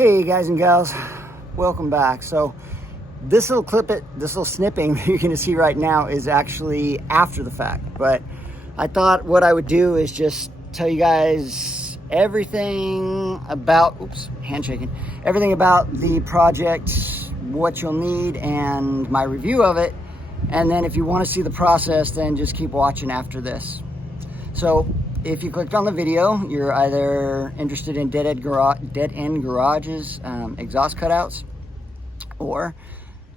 Hey guys and gals, welcome back. So this little snipping that you're going to see right now is actually after the fact, but I thought what I would do is just tell you guys everything about, everything about the project, what you'll need, and my review of it. And then if you want to see the process, then just keep watching after this. So if you clicked on the video, you're either interested in Deadend Garage's exhaust cutouts, or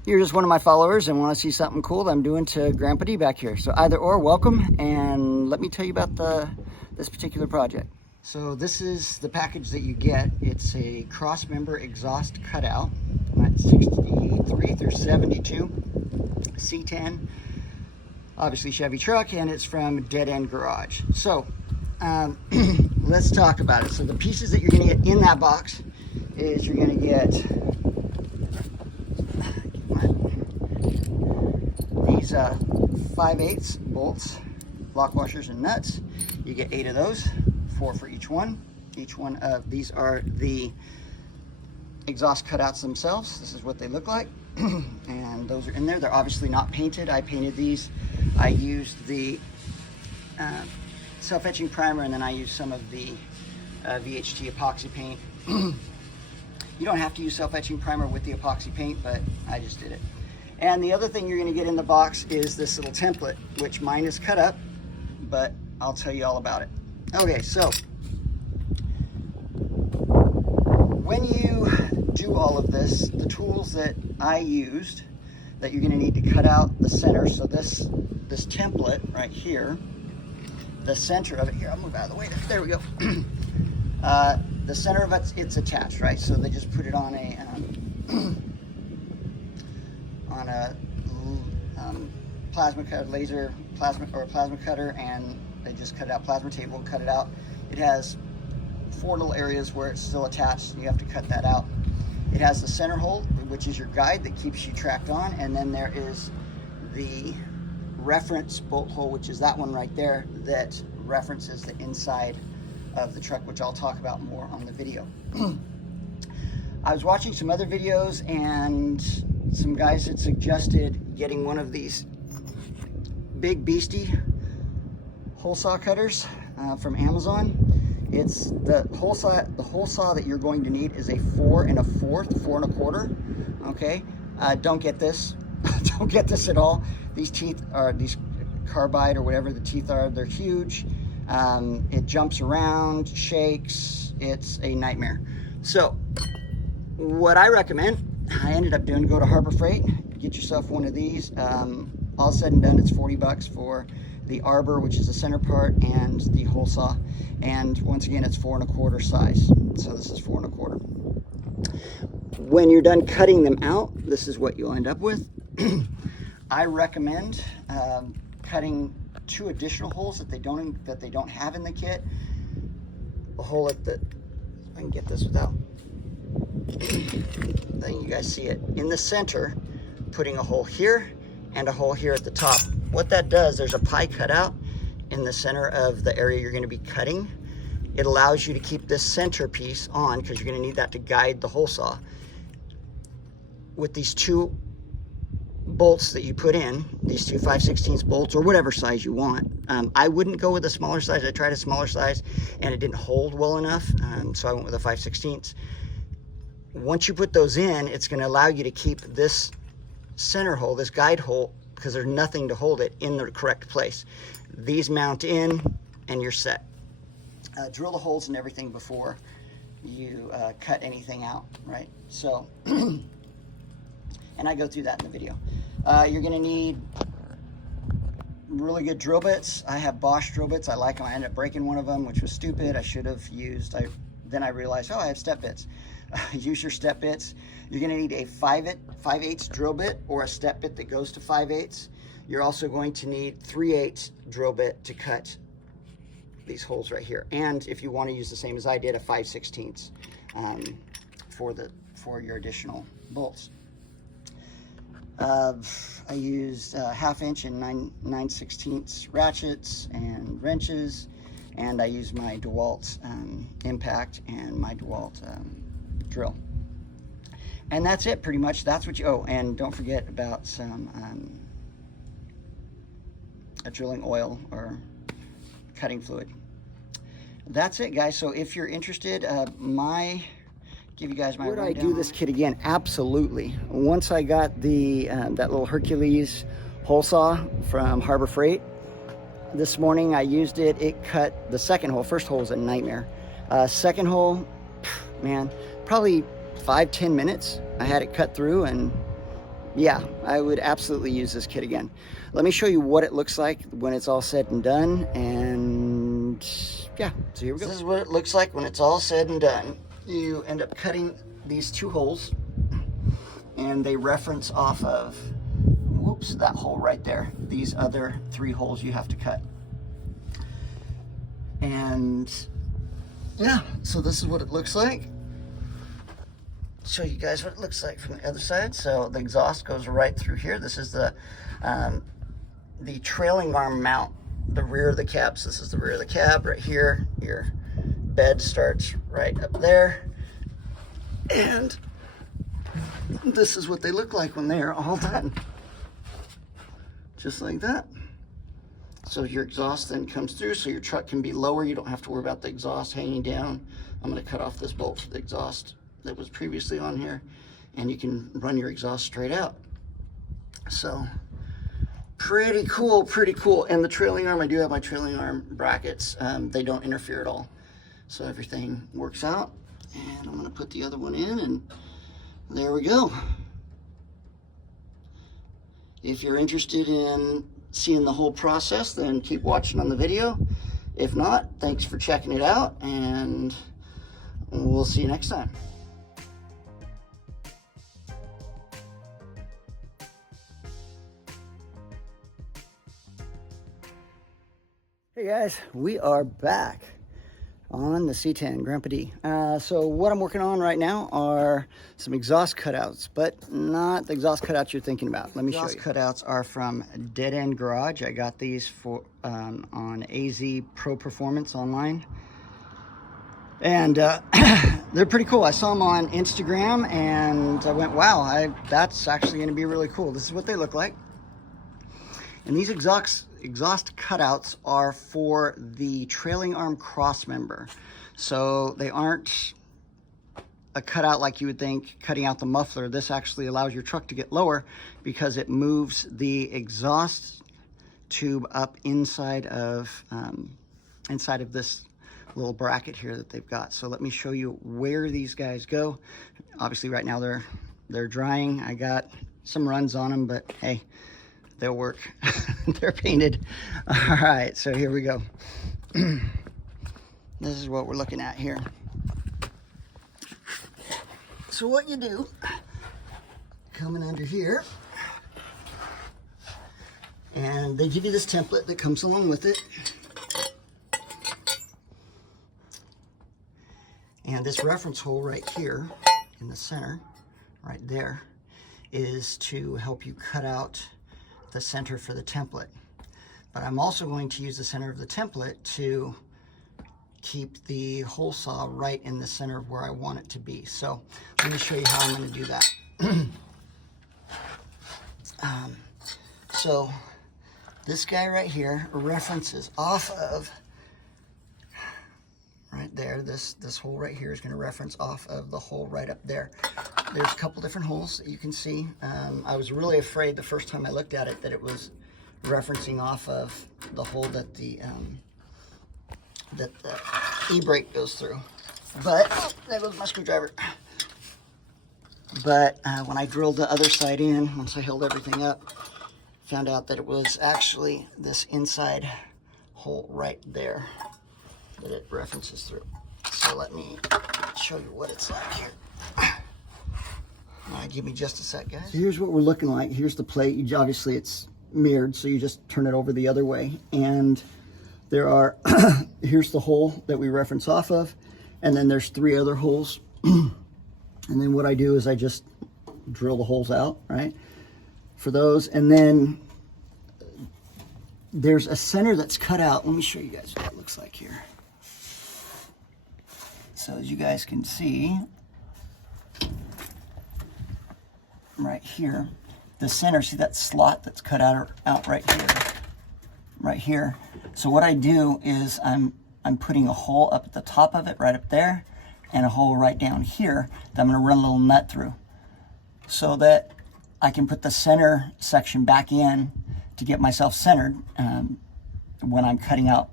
you're just one of my followers and want to see something cool that I'm doing to Grandpa D back here. So either or, welcome, and let me tell you about this particular project. So this is the package that you get. It's a crossmember exhaust cutout, 63 through 72, C10, obviously Chevy truck, and it's from Deadend Garage. So let's talk about it. So the pieces that you're going to get in that box is you're going to get these 5/8 bolts, lock washers and nuts. You get 8 of those, 4 for each one. Each one of these are the exhaust cutouts themselves. This is what they look like. And those are in there. They're obviously not painted. I painted these. I used the self-etching primer, and then I used some of the VHT epoxy paint. You don't have to use self-etching primer with the epoxy paint, but I just did it. And the other thing you're going to get in the box is this little template, which mine is cut up, but I'll tell you all about it. Okay, so when you do all of this, the tools that I used that you're going to need to cut out the center. So this template right here, the center of it here, I'll move out of the way. There we go. The center of it's attached, right? So they just put it on a plasma cutter, plasma cutter, and they just cut it out, plasma table, cut it out. It has 4 little areas where it's still attached. You have to cut that out. It has the center hole, which is your guide that keeps you tracked on, and then there is the reference bolt hole, which is that one right there that references the inside of the truck, which I'll talk about more on the video. I was watching some other videos, and some guys had suggested getting one of these big beastie hole saw cutters from Amazon. It's the hole saw that you're going to need is a 4 1/4, 4 1/4. Okay, don't get this. Don't get this at all. These teeth are, these carbide or whatever the teeth are, they're huge. It jumps around, shakes. It's a nightmare. So what I recommend, I ended up doing, go to Harbor Freight, get yourself one of these. All said and done, it's 40 bucks for the arbor, which is the center part, and the hole saw. And once again, it's 4 1/4 size. So this is 4 1/4. When you're done cutting them out, this is what you'll end up with. I recommend cutting 2 additional holes that they don't have in the kit. A hole at the, I can get this without letting you guys see it. In the center, putting a hole here and a hole here at the top. What that does, there's a pie cutout in the center of the area you're going to be cutting. It allows you to keep this center piece on, because you're going to need that to guide the hole saw. With these 2 bolts that you put in, these 2 5/16 bolts, or whatever size you want. I wouldn't go with a smaller size. I tried a smaller size and it didn't hold well enough, so I went with a 5/16. Once you put those in, it's going to allow you to keep this center hole, this guide hole, because there's nothing to hold it, in the correct place. These mount in and you're set. Drill the holes and everything before you cut anything out, right? So and I go through that in the video. You're going to need really good drill bits. I have Bosch drill bits. I like them. I ended up breaking one of them, which was stupid. I should have used, then I realized, oh, I have step bits. Use your step bits. You're going to need a 5/8 drill bit, or a step bit that goes to 5/8. You're also going to need 3/8 drill bit to cut these holes right here. And if you want to use the same as I did, a 5/16 for your additional bolts. I used 1/2 inch and 9/16 ratchets and wrenches, and I used my DeWalt impact and my DeWalt drill. And that's it pretty much. That's what you, oh, and don't forget about some a drilling oil or cutting fluid. That's it, guys. So if you're interested, give you guys my rundown. Would I do this kit again? Absolutely. Once I got the that little Hercules hole saw from Harbor Freight this morning, I used it. It cut the second hole. First hole was a nightmare. Second hole, man, probably 5-10 minutes. I had it cut through, and yeah, I would absolutely use this kit again. Let me show you what it looks like when it's all said and done, and yeah, so here we go. This is what it looks like when it's all said and done. You end up cutting these 2 holes, and they reference off of, whoops, that hole right there. These other 3 holes you have to cut. And yeah, so this is what it looks like. Show you guys what it looks like from the other side. So the exhaust goes right through here. This is the trailing arm mount, the rear of the cab. So this is the rear of the cab right here. Your bed starts right up there, and this is what they look like when they are all done, just like that. So your exhaust then comes through, so your truck can be lower. You don't have to worry about the exhaust hanging down. I'm going to cut off this bolt for the exhaust that was previously on here, and you can run your exhaust straight out. So pretty cool, pretty cool. And the trailing arm, I do have my trailing arm brackets. They don't interfere at all, so everything works out. And I'm going to put the other one in, and there we go. If you're interested in seeing the whole process, then keep watching on the video. If not, thanks for checking it out, and we'll see you next time. Hey guys, we are back on the C10 Grandpa D. So what I'm working on right now are some exhaust cutouts, but not the exhaust cutouts you're thinking about. Let me show you. Exhaust cutouts are from Deadend Garage. I got these for on AZ Pro Performance online, and they're pretty cool. I saw them on Instagram, and I went, wow, that's actually going to be really cool. This is what they look like. And these exhaust cutouts are for the trailing arm crossmember. So they aren't a cutout like you would think cutting out the muffler. This actually allows your truck to get lower because it moves the exhaust tube up inside of this little bracket here that they've got. So let me show you where these guys go. Obviously right now they're drying. I got some runs on them, but hey, they'll work. They're painted. All right, so here we go. This is what we're looking at here. So what you do, coming under here, and they give you this template that comes along with it. And this reference hole right here in the center, right there, is to help you cut out the center for the template. But I'm also going to use the center of the template to keep the hole saw right in the center of where I want it to be. So let me show you how I'm going to do that. So this guy right here references off of right there. This hole right here is going to reference off of the hole right up there. There's a couple different holes that you can see. I was really afraid the first time I looked at it that it was referencing off of the hole that the e-brake goes through. But there goes my screwdriver. But when I drilled the other side in, once I held everything up, found out that it was actually this inside hole right there that it references through. So let me show you what it's like here. Give me just a sec, guys. So here's what we're looking like. Here's the plate. Obviously it's mirrored, so you just turn it over the other way. And there are, here's the hole that we reference off of, and then there's 3 other holes. And then what I do is I just drill the holes out, right, for those. And then there's a center that's cut out. Let me show you guys what that looks like here. So as you guys can see, right here, the center, see that slot that's cut out right here. So what I do is I'm putting a hole up at the top of it, right up there, and a hole right down here that I'm going to run a little nut through, so that I can put the center section back in to get myself centered when I'm cutting out,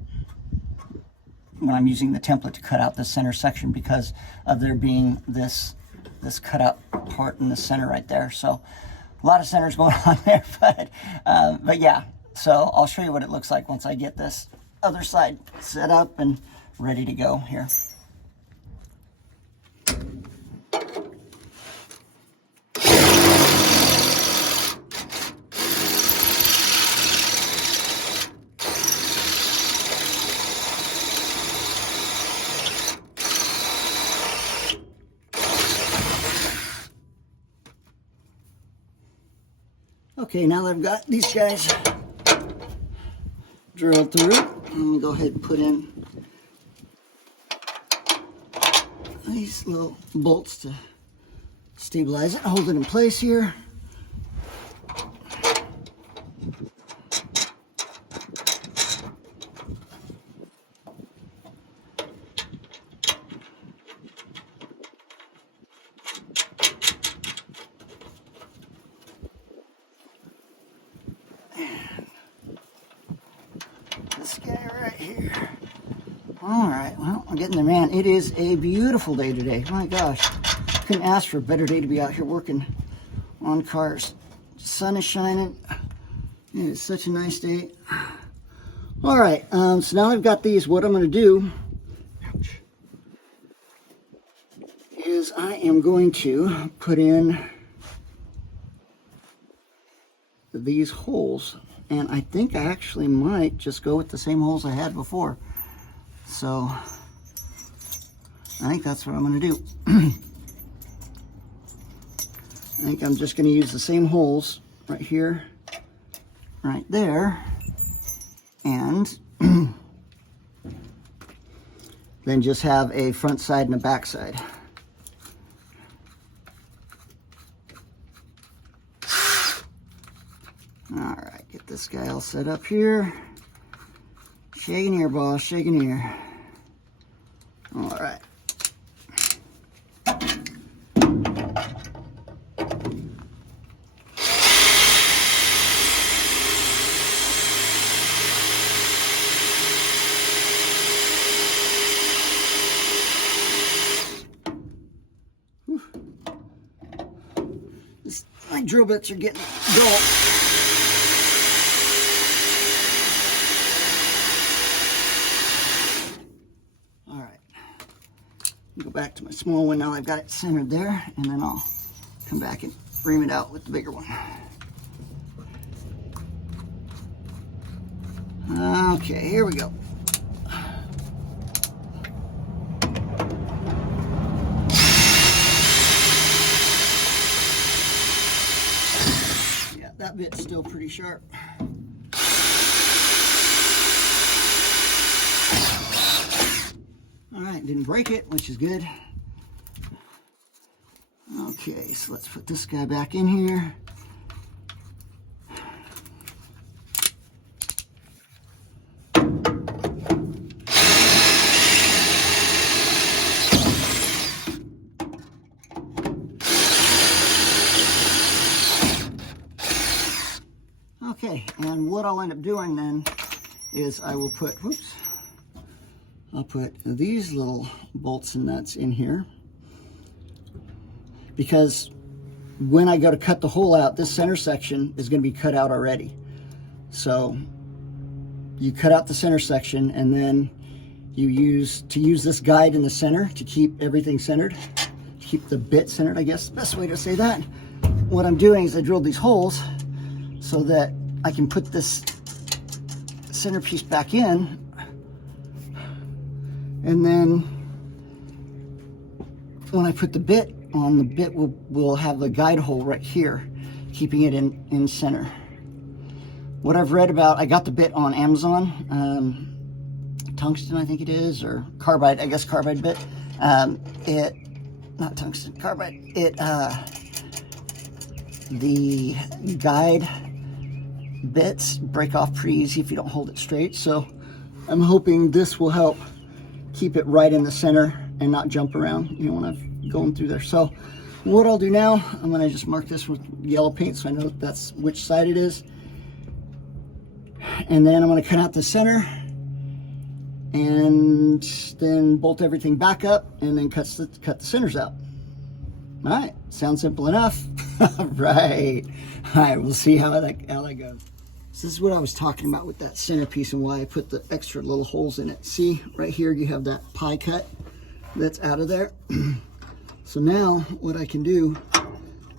when I'm using the template to cut out the center section, because of there being this cutout part in the center right there. So a lot of centers going on there, but yeah. So I'll show you what it looks like once I get this other side set up and ready to go here. Okay, now that I've got these guys drilled through, I'm going to go ahead and put in these little bolts to stabilize it, hold it in place here. This guy right here. All right, well, I'm getting there, man. It is a beautiful day today. My gosh, couldn't ask for a better day to be out here working on cars. Sun is shining. It is such a nice day. All right, so now I've got these. What I'm going to do is I am going to put in these holes. And I think I actually might just go with the same holes I had before. So I think that's what I'm going to do. I think I'm just going to use the same holes right here, right there, and then just have a front side and a back side. All right, get this guy all set up here. Shaking here, boss, shaking here. All right. Whew. My drill bits are getting dull. Go back to my small one now. I've got it centered there, and then I'll come back and ream it out with the bigger one. Okay, here we go. Yeah, that bit's still pretty sharp. All right, didn't break it, which is good. Okay, so let's put this guy back in here. Okay, and what I'll end up doing then is I will put, whoops, I'll put these little bolts and nuts in here, because when I go to cut the hole out, this center section is going to be cut out already. So you cut out the center section, and then you use this guide in the center to keep everything centered, to keep the bit centered, I guess, the best way to say that. What I'm doing is I drilled these holes so that I can put this centerpiece back in, and then when I put the bit on, the bit will have a guide hole right here, keeping it in center. What I've read about, I got the bit on Amazon, tungsten I think it is, or carbide, I guess carbide bit. Not tungsten, carbide. The guide bits break off pretty easy if you don't hold it straight, so I'm hoping this will help keep it right in the center and not jump around, you know, when I'm going through there. So what I'll do now, I'm gonna just mark this with yellow paint so I know that's which side it is. And then I'm gonna cut out the center and then bolt everything back up and then cut the centers out. All right, sounds simple enough. Right. All right, we'll see how that goes. So this is what I was talking about with that centerpiece and why I put the extra little holes in it. See, right here you have that pie cut that's out of there. So now what I can do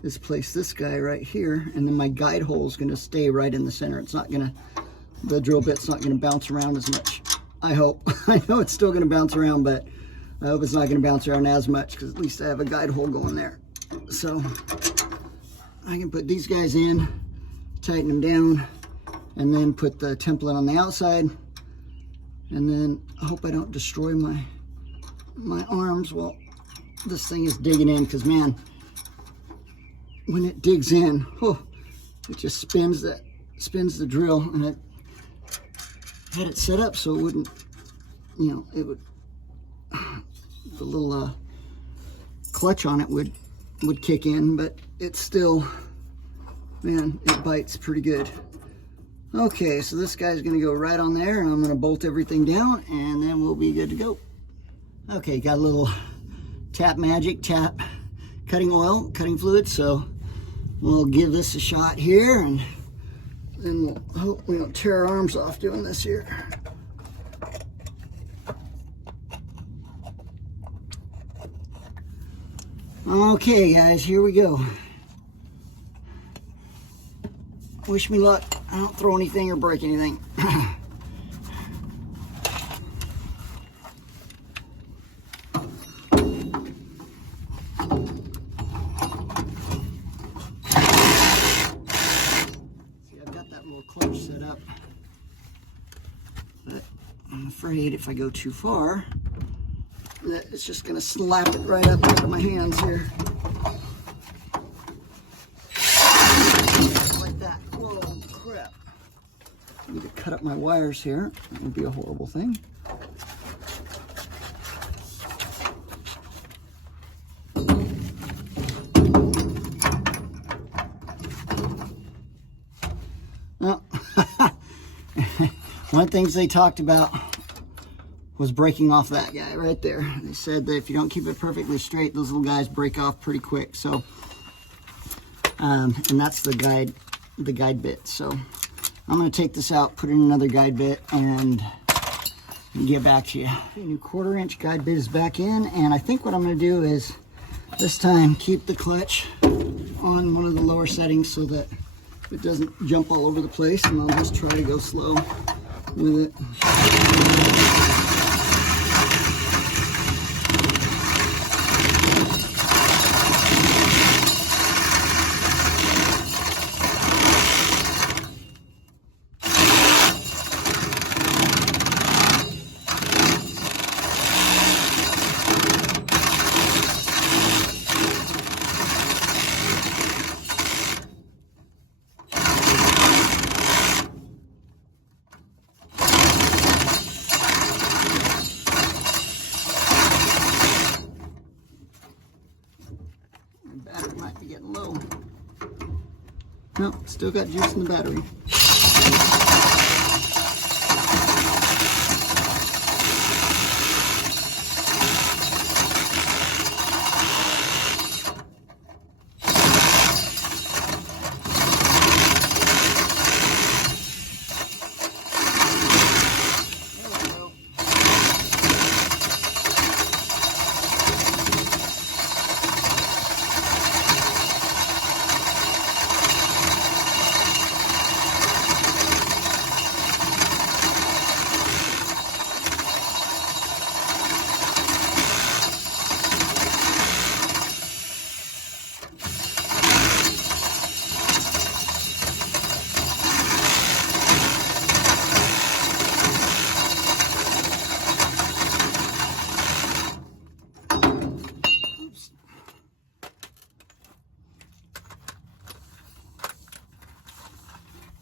is place this guy right here, and then my guide hole is gonna stay right in the center. It's not gonna, the drill bit's not gonna bounce around as much. I hope. I know it's still gonna bounce around, but I hope it's not gonna bounce around as much, because at least I have a guide hole going there. So I can put these guys in, tighten them down, and then put the template on the outside. And then I hope I don't destroy my arms while this thing is digging in, because man, when it digs in, oh, it just spins the drill, and it had it set up so it wouldn't, you know, it would, the little clutch on it would kick in, but it's still, man, it bites pretty good. Okay, so this guy's gonna go right on there, and I'm gonna bolt everything down, and then we'll be good to go. Okay, got a little tap cutting oil, cutting fluid, so we'll give this a shot here, and then we'll hope we don't tear our arms off doing this here. Okay, guys, here we go. Wish me luck. I don't throw anything or break anything. Clutch set up, but I'm afraid if I go too far that it's just going to slap it right up into my hands here like that. Whoa, crap. I need to cut up my wires here. That would be a horrible thing. One of the things they talked about was breaking off that guy right there. They said that if you don't keep it perfectly straight, those little guys break off pretty quick. So, and that's the guide bit. So I'm going to take this out, put in another guide bit, and get back to you. Okay, new 1/4 inch guide bit is back in, and I think what I'm going to do is this time keep the clutch on one of the lower settings so that it doesn't jump all over the place, and I'll just try to go slow with it. No, still got juice in the battery.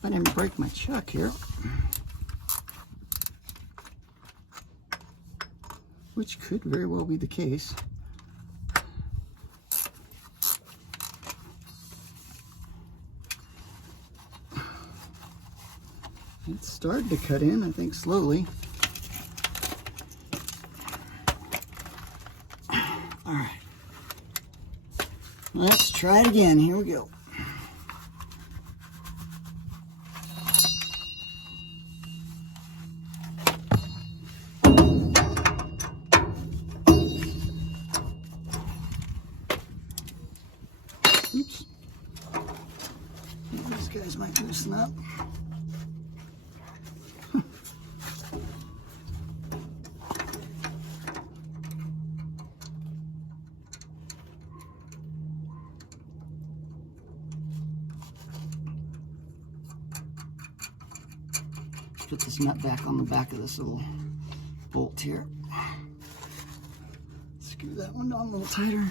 I didn't break my chuck here, which could very well be the case. It's starting to cut in, I think, slowly. All right, let's try it again. Here we go. Oops. These guys might loosen up. Put this nut back on the back of this little bolt here. Screw that one down a little tighter.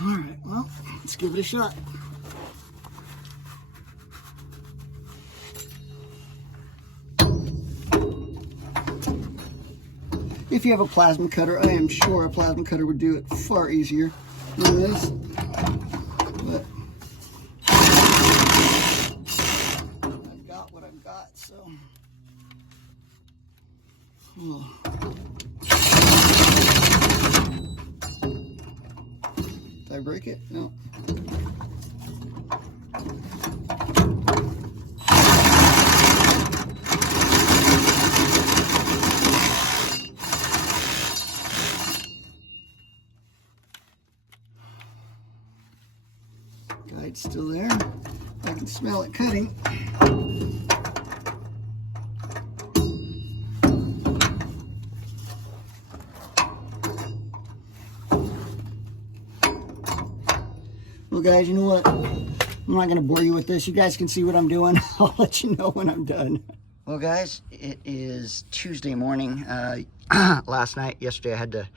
All right, well, let's give it a shot. If you have a plasma cutter, I am sure a plasma cutter would do it far easier than this. But I've got what I've got, so. Oh. Did I break it? No. Guide's still there. I can smell it cutting. Well, guys, you know what? I'm not going to bore you with this. You guys can see what I'm doing. I'll let you know when I'm done. Well, guys, it is Tuesday morning. Yesterday I had to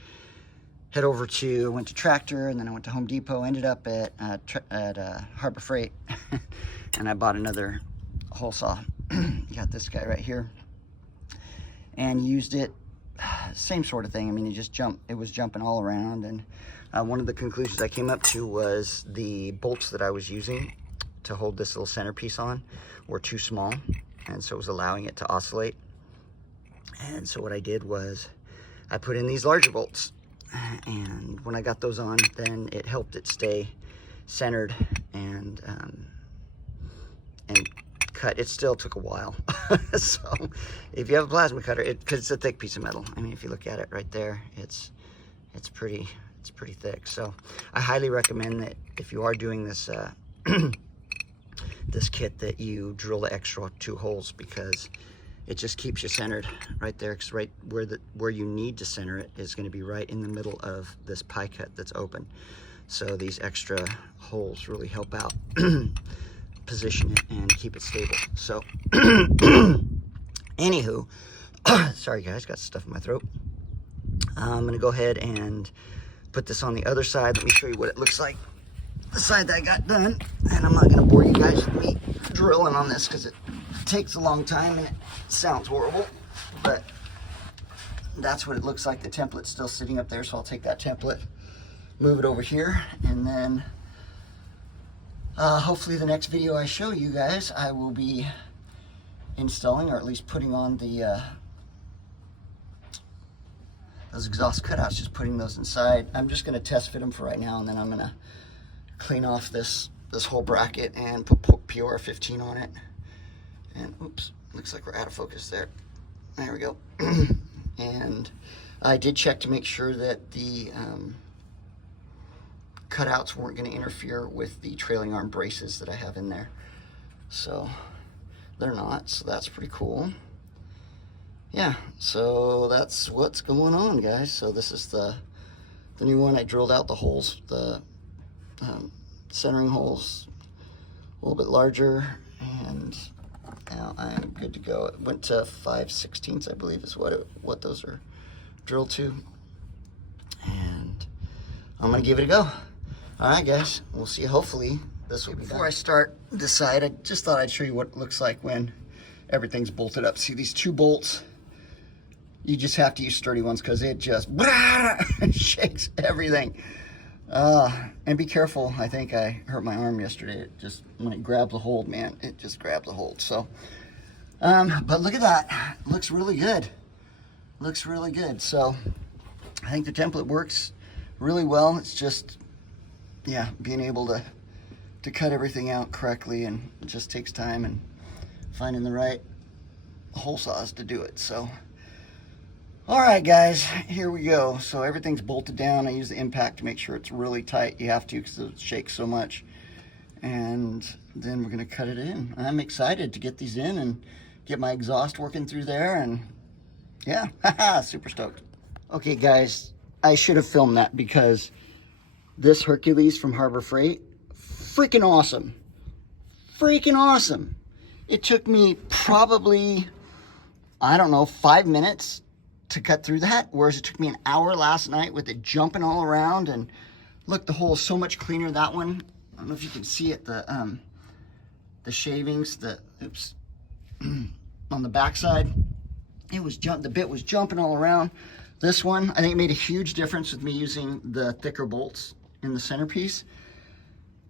head over to, went to Tractor, and then I went to Home Depot, ended up at Harbor Freight, and I bought another hole saw. You got this guy right here, and used it, same sort of thing. I mean, it was jumping all around, and one of the conclusions I came up to was the bolts that I was using to hold this little centerpiece on were too small, and so it was allowing it to oscillate. And so what I did was I put in these larger bolts, and when I got those on, then it helped it stay centered and cut. It still took a while. So if you have a plasma cutter, because it's a thick piece of metal. I mean, if you look at it right there, it's pretty thick. So I highly recommend that if you are doing this this kit, that you drill the extra 2 holes, because it just keeps you centered right there, because right where you need to center it is going to be right in the middle of this pie cut that's open. So these extra holes really help out position it and keep it stable. So anywho, sorry guys, got stuff in my throat. I'm going to go ahead and put this on the other side. Let me show you what it looks like, the side that I got done. And I'm not going to bore you guys with me drilling on this, because it takes a long time and it sounds horrible, but that's what it looks like. The template's still sitting up there, so I'll take that template, move it over here, and then hopefully the next video I show you guys, I will be installing, or at least putting on the those exhaust cutouts, just putting those inside. I'm just going to test fit them for right now, and then I'm going to clean off this whole bracket and put PR15 on it. And oops, looks like we're out of focus there. There we go. And I did check to make sure that the cutouts weren't going to interfere with the trailing arm braces that I have in there. So they're not, so that's pretty cool. Yeah, so that's what's going on, guys. So this is the new one. I drilled out the holes, the centering holes, a little bit larger, and now I'm good to go. It went to 5/16, I believe, is what those are drilled to. And I'm gonna give it a go. All right, guys, we'll see you hopefully this will be before I start this side, I just thought I'd show you what it looks like when everything's bolted up. See these 2 bolts? You just have to use sturdy ones because it just shakes everything. And be careful. I think I hurt my arm yesterday. It just, when it grabs a hold, man, it just grabs a hold. So, but look at that. Looks really good. Looks really good. So I think the template works really well. It's just, yeah, being able to cut everything out correctly, and it just takes time and finding the right hole saws to do it. So, all right, guys, here we go. So everything's bolted down. I use the impact to make sure it's really tight. You have to because it shakes so much. And then we're gonna cut it in. I'm excited to get these in and get my exhaust working through there, and yeah, super stoked. Okay, guys, I should have filmed that because this Hercules from Harbor Freight, freaking awesome. Freaking awesome. It took me probably, I don't know, 5 minutes to cut through that, whereas it took me an hour last night with it jumping all around. And look, the hole is so much cleaner. That one, I don't know if you can see it, the shavings, oops, on the backside, the bit was jumping all around. This one, I think it made a huge difference with me using the thicker bolts in the centerpiece,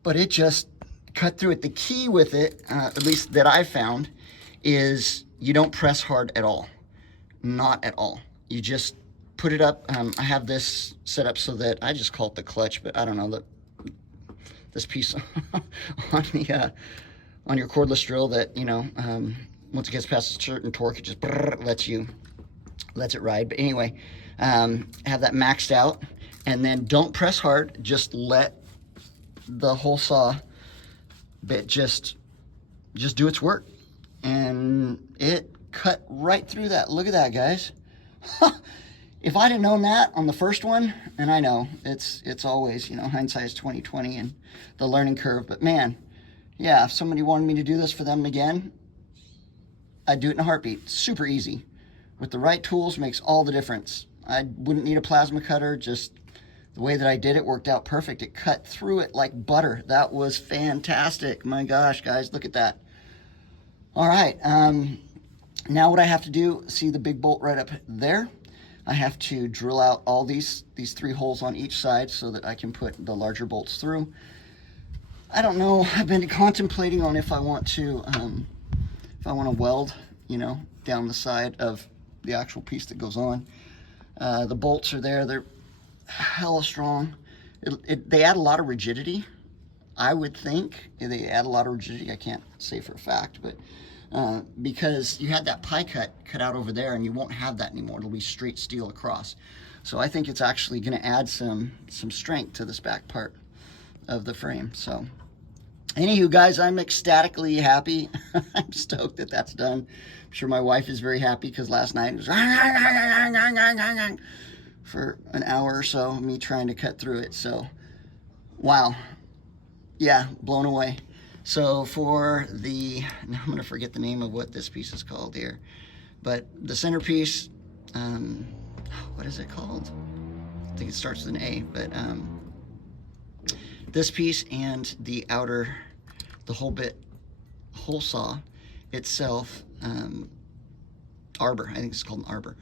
but it just cut through it. The key with it, at least that I found, is you don't press hard at all. Not at all. You just put it up. I have this set up so that I just call it the clutch, but I don't know, this piece on the on your cordless drill that, you know, once it gets past a certain torque, it just lets it ride. But anyway, have that maxed out, and then don't press hard. Just let the hole saw bit just do its work, and it cut right through that. Look at that, guys. If I'd have known that on the first one, and I know it's always, you know, hindsight is 20/20 and the learning curve, but man, yeah, if somebody wanted me to do this for them again, I'd do it in a heartbeat. Super easy. With the right tools, makes all the difference. I wouldn't need a plasma cutter. Just the way that I did it worked out perfect. It cut through it like butter. That was fantastic. My gosh, guys, look at that. All right, now what I have to do, see the big bolt right up there? I have to drill out all these 3 holes on each side so that I can put the larger bolts through. I don't know, I've been contemplating on if I want to weld, you know, down the side of the actual piece that goes on. The bolts are there, they're hella strong. They add a lot of rigidity, I would think. They add a lot of rigidity, I can't say for a fact, but because you had that pie cut out over there, and you won't have that anymore. It'll be straight steel across. So I think it's actually going to add some strength to this back part of the frame. So anywho, guys, I'm ecstatically happy. I'm stoked that that's done. I'm sure my wife is very happy because last night it was for an hour or so, me trying to cut through it. So wow, yeah, blown away. So for the, now I'm going to forget the name of what this piece is called here, but the centerpiece, what is it called? I think it starts with an A, but this piece and the outer, the whole bit, hole saw itself, arbor, I think it's called an arbor.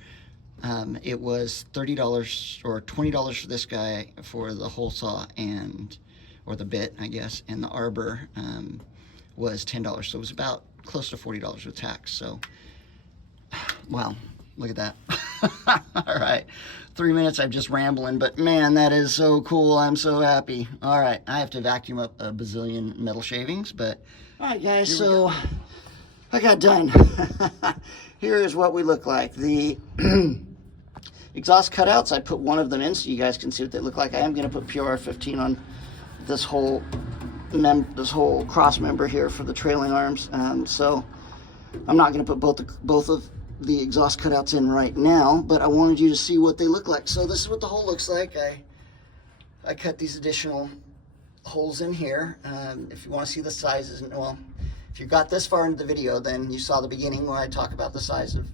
It was $30 or $20 for this guy for the hole saw or the bit, I guess, and the arbor was $10. So it was about close to $40 with tax. So, wow, look at that. All right, 3 minutes, I'm just rambling, but man, that is so cool. I'm so happy. All right, I have to vacuum up a bazillion metal shavings, but all right, guys, so I got done. Here is what we look like. The exhaust cutouts, I put one of them in so you guys can see what they look like. I am going to put PR15 on this whole cross member here for the trailing arms. So I'm not going to put both of the exhaust cutouts in right now, but I wanted you to see what they look like. So this is what the hole looks like. I cut these additional holes in here. If you want to see the sizes, well, if you got this far into the video, then you saw the beginning where I talk about the size of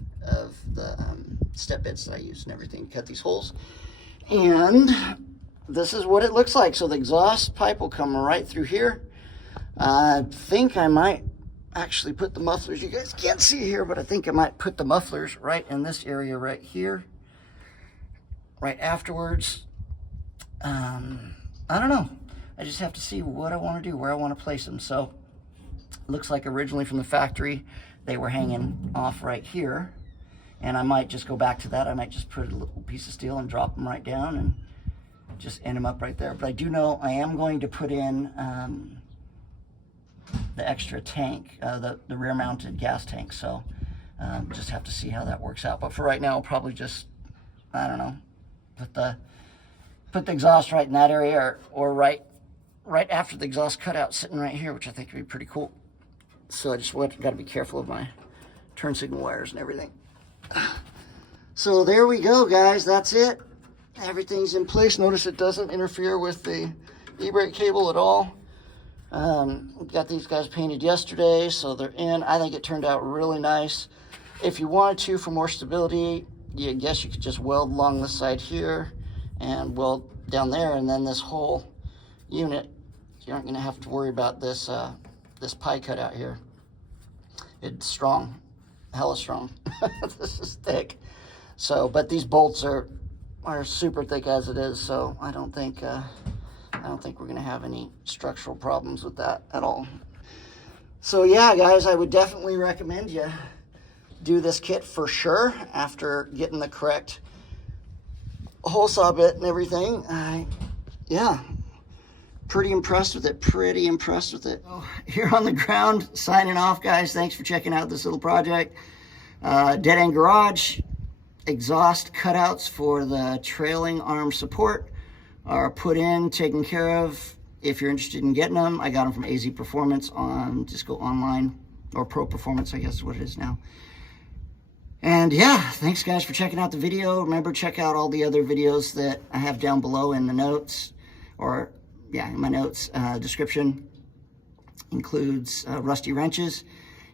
the step bits that I use and everything. Cut these holes, and this is what it looks like. So the exhaust pipe will come right through here. I think I might actually put the mufflers, you guys can't see here, but I think I might put the mufflers right in this area right here, right afterwards. I don't know. I just have to see what I want to do, where I want to place them. So looks like originally from the factory they were hanging off right here, and I might just go back to that. I might just put a little piece of steel and drop them right down and just end them up right there. But I do know I am going to put in the extra tank, the rear mounted gas tank. So just have to see how that works out. But for right now, I'll probably just, I don't know, put the exhaust right in that area, or right after the exhaust cutout, sitting right here, which I think would be pretty cool. So I just got to be careful of my turn signal wires and everything. So there we go, guys. That's it. Everything's in place. Notice it doesn't interfere with the e-brake cable at all. We got these guys painted yesterday, so they're in. I think it turned out really nice. If you wanted to, for more stability, I guess you could just weld along this side here and weld down there, and then this whole unit, you aren't going to have to worry about this this pie cut out here. It's strong, hella strong. This is thick. So, but these bolts are super thick as it is, so I don't think we're going to have any structural problems with that at all. So yeah, guys, I would definitely recommend you do this kit for sure after getting the correct hole saw bit and everything. Yeah, pretty impressed with it, Oh, here on the ground, signing off, guys. Thanks for checking out this little project. Deadend Garage Exhaust Cutouts for the trailing arm support are put in, taken care of. If you're interested in getting them, I got them from AZ Performance on, just go online, or Pro Performance, I guess is what it is now. And yeah, thanks guys for checking out the video. Remember, check out all the other videos that I have down below in the notes, or yeah, in my notes. Description includes rusty wrenches.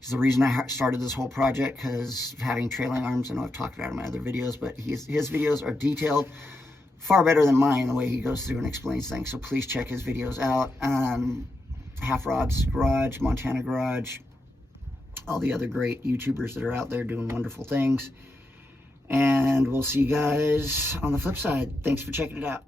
It's the reason I started this whole project, because having trailing arms. I know I've talked about it in my other videos, but his videos are detailed, far better than mine, the way he goes through and explains things. So please check his videos out. Half Rod's Garage, Montana Garage, all the other great YouTubers that are out there doing wonderful things. And we'll see you guys on the flip side. Thanks for checking it out.